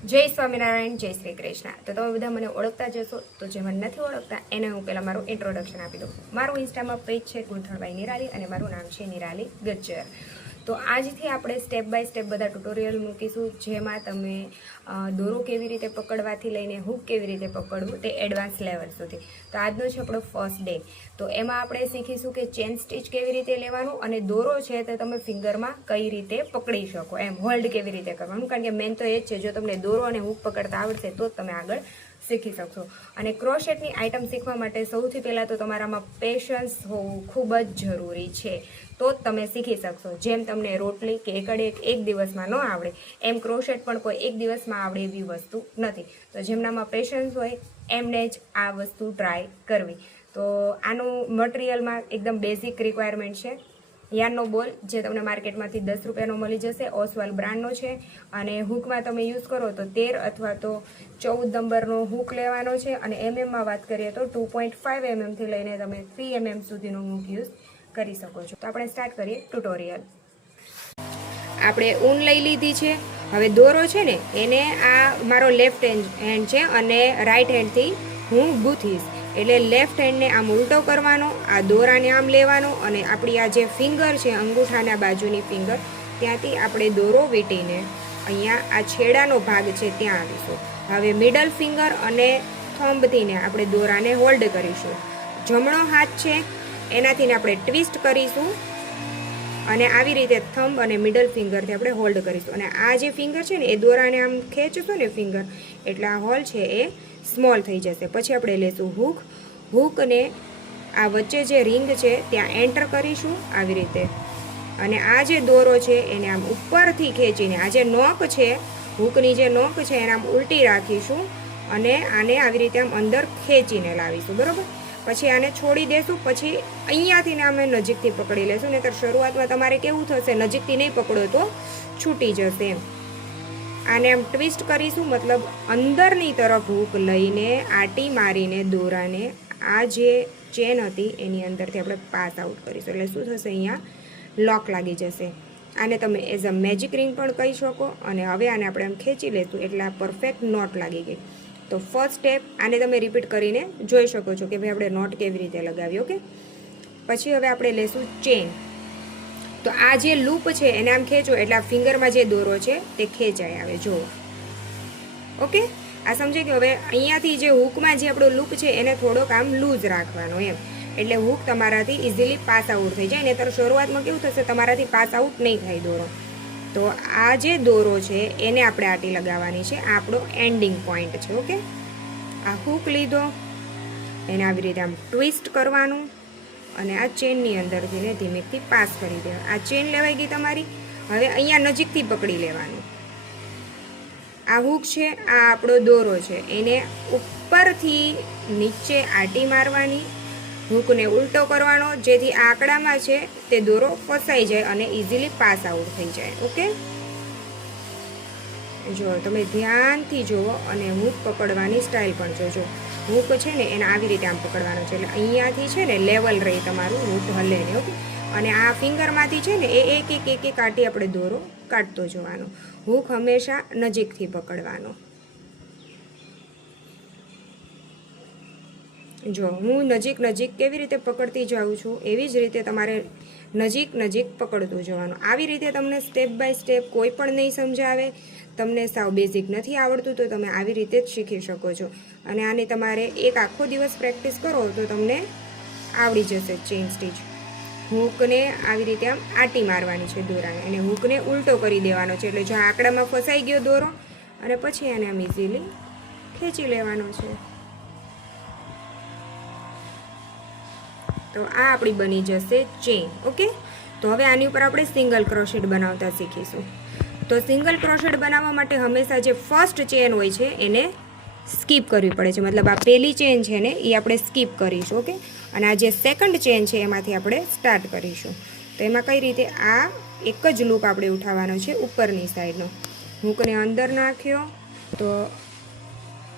જય સ્વામિનારાયણ, જય શ્રી કૃષ્ણ. તો તમે બધા મને ઓળખતા જશો, તો જે મને નથી ઓળખતા એને હું પહેલાં મારું ઇન્ટ્રોડક્શન આપી દઉં. મારું ઇન્સ્ટામાં પેજ છે ગૂંથણબાઈ નિરાલી અને મારું નામ છે નિરાલી ગજ્જર. તો આજથી આપણે સ્ટેપ બાય સ્ટેપ બધા ટ્યુટોરિયલ મૂકીશું, જેમાં તમે દોરો કેવી રીતે પકડવાથી લઈને હૂક કેવી રીતે પકડવું તે એડવાન્સ લેવલ સુધી. તો આજનો છે આપણો ફર્સ્ટ ડે. તો એમાં આપણે શીખીશું કે ચેન સ્ટીચ કેવી રીતે લેવાનું અને દોરો છે તે તમે ફિંગરમાં કઈ રીતે પકડી શકો, એમ હોલ્ડ કેવી રીતે કરવાનું. કારણ કે મેન તો એ જ છે, જો તમને દોરો અને હૂક પકડતા આવડશે તો જ તમે આગળ શીખી શકશો. અને ક્રોશેટની આઇટમ શીખવા માટે સૌથી પહેલાં તો તમારામાં પેશન્સ હોવું ખૂબ જ જરૂરી છે, તો જ તમે શીખી શકશો. જેમ તમને રોટલી કે એકડે એક દિવસમાં ન આવડે, એમ ક્રોશેટ પણ કોઈ એક દિવસમાં આવડે એવી વસ્તુ નથી. તો જેમનામાં પેશન્સ હોય એમને જ આ વસ્તુ ટ્રાય કરવી. તો આનું મટીરિયલમાં એકદમ બેઝિક રિક્વાયરમેન્ટ છે યાનનો બોલ, જે તમને માર્કેટમાંથી 10 રૂપિયાનો મળી જશે, ઓસવાલ બ્રાન્ડનો છે. અને હૂકમાં તમે યુઝ કરો તો 13 અથવા તો 14 નંબરનો હૂક લેવાનો છે. અને એમએમમાં વાત કરીએ તો 2.5 એમએમથી લઈને તમે 3 એમએમ સુધીનો હૂક યુઝ કરી શકો છો. તો આપણે સ્ટાર્ટ કરીએ ટ્યુટોરિયલ. આપણે ઊન લઈ લીધી છે. હવે દોરો છે ને એને આ મારો લેફ્ટ હેન્ડ છે અને રાઈટ હેન્ડથી હું ગૂંથીશ. એટલે લેફ્ટ હેન્ડને આમ ઉલટો કરવાનો, આ દોરાને આમ લેવાનો અને આપણી આ જે ફિંગર છે અંગૂઠાના બાજુની ફિંગર, ત્યાંથી આપણે દોરો વીંટીને અહીંયા આ છેડાનો ભાગ છે ત્યાં આવીશું. હવે મિડલ ફિંગર અને થંબથીને આપણે દોરાને હોલ્ડ કરીશું. જમણો હાથ છે એનાથીને આપણે ટ્વિસ્ટ કરીશું અને આવી રીતે થંબ અને મિડલ ફિંગરથી આપણે હોલ્ડ કરીશું. અને આ જે ફિંગર છે ને એ દોરાને આમ ખેંચશું ને ફિંગર, એટલે આ હોલ છે એ સ્મોલ થઈ જશે. પછી આપણે લેશું હૂક. હૂકને આ વચ્ચે જે રિંગ છે ત્યાં એન્ટર કરીશું આવી રીતે. અને આ જે દોરો છે એને આમ ઉપરથી ખેંચીને આ જે નોક છે, હૂકની જે નોક છે એને આમ ઉલટી રાખીશું અને આને આવી રીતે આમ અંદર ખેંચીને લાવીશું, બરાબર. પછી આને છોડી દેશું. પછી અહીંયાથી ને અમે નજીકથી પકડી લેશું. નહીંતર શરૂઆતમાં તમારે કેવું થશે, નજીકથી નહીં પકડો તો છૂટી જશે એમ. આને આમ ટ્વિસ્ટ કરીશું, મતલબ અંદરની તરફ હૂક લઈને આટી મારીને દોરાને આ જે ચેન હતી એની અંદરથી આપણે પાસ આઉટ કરીશું. એટલે શું થશે, અહીંયા લોક લાગી જશે. આને તમે એઝ અ મેજિક રિંગ પણ કહી શકો. અને હવે આને આપણે આમ ખેંચી લેશું એટલે આ પરફેક્ટ નોટ લાગી ગઈ. તો ફર્સ્ટ સ્ટેપ આને તમે રિપીટ કરીને જોઈ શકો છો કે ભાઈ આપણે નોટ કેવી રીતે લગાવી. ઓકે, પછી હવે આપણે લેશું ચેન. તો આ જે લૂપ છે એને આમ ખેંચો એટલે આ ફિંગરમાં જે દોરો છે તે ખેંચાઈ આવે, જુઓ. ઓકે, આ સમજે કે હવે અહીંયાથી જે હૂકમાં જે આપણો લૂપ છે એને થોડોક આમ લૂઝ રાખવાનો એમ, એટલે હૂક તમારાથી ઇઝીલી પાસ આઉટ થઈ જાય. નહીંતર શરૂઆતમાં કેવું થશે, તમારાથી પાસ આઉટ નહીં થાય દોરો. તો આ જે દોરો છે એને આપણે આટી લગાવવાની છે, આ આપણો એન્ડિંગ પોઈન્ટ છે. ઓકે, આ હૂક લીધો, એને આવી રીતે આમ ટ્વિસ્ટ કરવાનું અને આ ચેનની અંદરથી ને ધીમેથી પાસ કરી દેવાનું. આ ચેન લેવાઈ ગઈ તમારી. હવે અહીંયા નજીકથી પકડી લેવાનું. આ હૂક છે, આ આપણો દોરો છે, એને ઉપરથી નીચે આટી મારવાની, હૂકને ઉલટો કરવાનો, જેથી આ આંકડામાં છે તે દોરો ફસાઈ જાય અને ઇઝીલી પાસ આઉટ થઈ જાય. ઓકે, જો તમે ધ્યાનથી જુઓ અને હૂક પકડવાની સ્ટાઇલ પણ જોજો. હૂક છે ને એને આવી રીતે આમ પકડવાનો છે, એટલે અહીંયાથી છે ને લેવલ રહી તમારું, હૂક હલે ને. ઓકે, અને આ ફિંગરમાંથી છે ને એ એક એક એક એક આટી આપણે દોરો કાઢતો જવાનો. હૂક હંમેશા નજીકથી પકડવાનો. જો હું નજીક કેવી રીતે પકડતી જાઉં છું એવી જ રીતે તમારે નજીક પકડતું જવાનું. આવી રીતે તમને સ્ટેપ બાય સ્ટેપ કોઈ પણ નહીં સમજાવે. તમને સાવ બેઝિક નથી આવડતું તો તમે આવી રીતે જ શીખી શકો છો. અને આની તમારે એક આખો દિવસ પ્રેક્ટિસ કરો તો તમને આવડી જશે ચેન સ્ટીચ. હૂકને આવી રીતે આમ આટી મારવાની છે દોરાને, અને હૂકને ઉલટો કરી દેવાનો છે. એટલે જો આંકડામાં ફસાઈ ગયો દોરો અને પછી એને આમ ઇઝીલી ખેંચી લેવાનો છે. તો આ આપણી બની જશે ચેન. ઓકે, તો હવે આની ઉપર આપણે સિંગલ ક્રોશેટ બનાવતા શીખીશું. તો સિંગલ ક્રોશેટ બનાવવા માટે હંમેશા જે ફર્સ્ટ ચેન હોય છે એને સ્કીપ કરવી પડે છે, મતલબ આ પહેલી ચેન છે ને એ આપણે સ્કીપ કરીશું. ઓકે, અને આ જે સેકન્ડ ચેન છે એમાંથી આપણે સ્ટાર્ટ કરીશું. તો એમાં કઈ રીતે, આ એક જ લૂપ આપણે ઉઠાવવાનો છે ઉપરની સાઈડનો. હૂકને અંદર નાખ્યો તો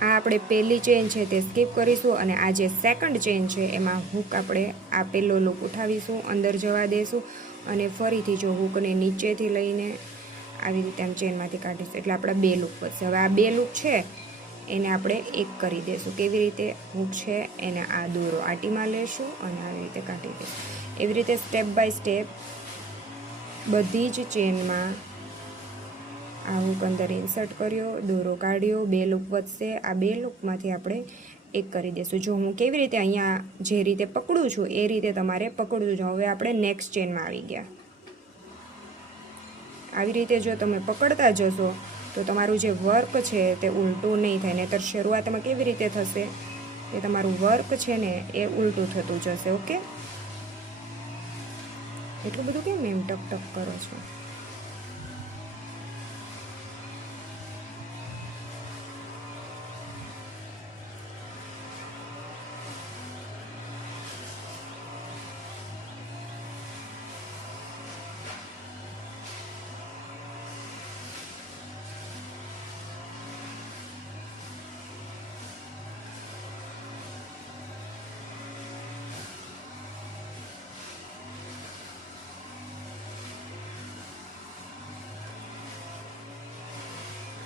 આ આપણે પહેલી ચેન છે તે સ્કીપ કરીશું, અને આ જે સેકન્ડ ચેન છે એમાં હૂક આપણે આ પહેલો લૂપ ઉઠાવીશું, અંદર જવા દઈશું. અને ફરીથી જો હૂકને નીચેથી લઈને આવી રીતે આમ ચેનમાંથી કાઢીશું એટલે આપણા 2 લૂપ વધશે. હવે આ 2 લૂપ છે એને આપણે એક કરી દઈશું. કેવી રીતે? હૂક છે એને આ દોરો આટીમાં લેશું અને આવી રીતે કાઢી દઈશું. એવી રીતે સ્ટેપ બાય સ્ટેપ બધી જ ચેનમાં આ હૂક અંદર ઇન્સર્ટ કર્યો, દોરો કાઢ્યો, 2 લૂપ વધશે. આ 2 લૂપમાંથી આપણે એક કરી દઈશું. જો હું કેવી રીતે અહીંયા જે રીતે પકડું છું એ રીતે તમારે પકડવું છે. હવે આપણે નેક્સ્ટ ચેનમાં આવી ગયા. આવી રીતે જો તમે પકડતા જશો તો તમારું જે વર્ક છે તે ઉલટું નહીં થાય. નહીંતર શરૂઆતમાં કેવી રીતે થશે કે તમારું વર્ક છે ને એ ઉલટું થતું જશે. ઓકે, એટલું બધું કેમ એમ ટક ટક કરો છો?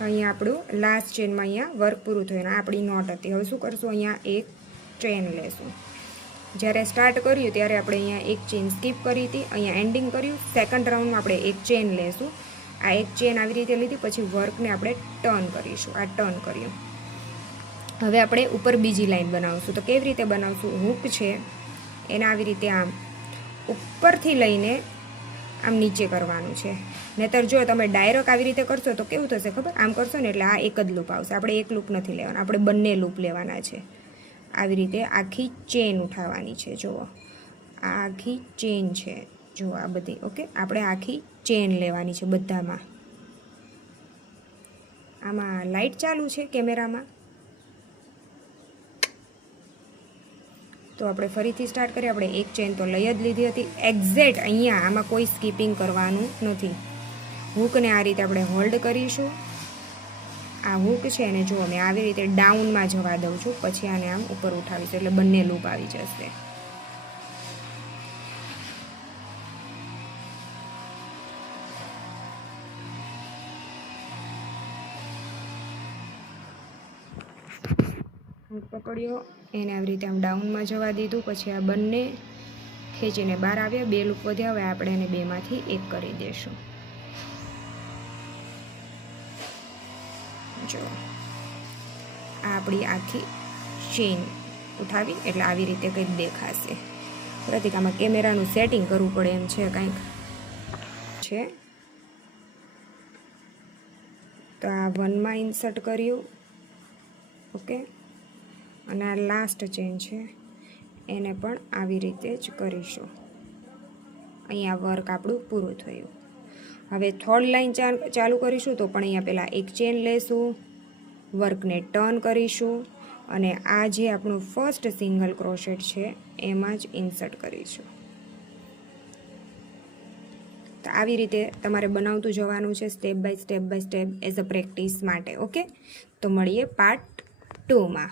અહીંયા આપણું લાસ્ટ ચેનમાં અહીંયા વર્ક પૂરું થયું. આપણી નોટ હતી. હવે શું કરશું? અહીંયા એક ચેન લેશું. જ્યારે સ્ટાર્ટ કર્યું ત્યારે આપણે અહીંયા એક ચેન સ્કીપ કરી હતી, અહીંયા એન્ડિંગ કર્યું. સેકન્ડ રાઉન્ડમાં આપણે એક ચેન લેશું. આ એક ચેન આવી રીતે લીધી, પછી વર્કને આપણે ટર્ન કરીશું. આ ટર્ન કર્યું. હવે આપણે ઉપર બીજી લાઈન બનાવશું. તો કેવી રીતે બનાવશું? હૂક છે એને આવી રીતે આમ ઉપરથી લઈને આમ નીચે કરવાનું છે. નહીતર જો તમે ડાયરેક્ટ આવી રીતે કરશો તો કેવું થશે ખબર? આમ કરશો ને એટલે આ એક જ લૂપ આવશે. આપણે એક લૂપ નથી લેવાના, આપણે બંને લૂપ લેવાના છે. આવી રીતે આખી ચેન ઉઠાવવાની છે. જુઓ આ આખી ચેન છે. જુઓ આ બધી. ઓકે, આપણે આખી ચેન લેવાની છે બધામાં. આમાં લાઇટ ચાલુ છે કેમેરામાં. તો આપણે ફરીથી સ્ટાર્ટ કરીએ. આપણે એક ચેન તો લઈ જ લીધી હતી એક્ઝેક્ટ અહીંયા. આમાં કોઈ સ્કીપિંગ કરવાનું નથી. હૂકને આ રીતે આપણે હોલ્ડ કરીશું. આ હૂક છે એને જો મેં આવી રીતે ડાઉનમાં જવા દઉં છું, પછી આને આમ ઉપર ઉઠાવીશું એટલે બંને લૂપ આવી જશે. હૂક પકડ્યો, એને આવી રીતે આમ ડાઉનમાં જવા દીધું, પછી આ બંને ખેંચીને બહાર આવ્યા. 2 લૂપ વધ્યા. હવે આપણે એને 2માંથી એક કરી દઈશું. જો આ આપણી આખી ચેન ઉઠાવી એટલે આવી રીતે કંઈક દેખાશે. પ્રતિકામાં કેમેરાનું સેટિંગ કરવું પડે એમ છે કંઈક છે. તો આ 1માં ઇન્સર્ટ કર્યું. ઓકે, અને આ લાસ્ટ ચેન છે એને પણ આવી રીતે જ કરીશું. અહીંયા વર્ક આપણું પૂરું થયું. હવે થર્ડ લાઈન ચાલુ કરીશું તો પણ અહીંયા પહેલાં એક ચેન લેશું, વર્કને ટર્ન કરીશું અને આ જે આપણું ફર્સ્ટ સિંગલ ક્રોશેટ છે એમાં જ ઇન્સર્ટ કરીશું. તો આવી રીતે તમારે બનાવતું જવાનું છે step by step as a practice માટે. ઓકે, તો મળીએ પાર્ટ 2માં.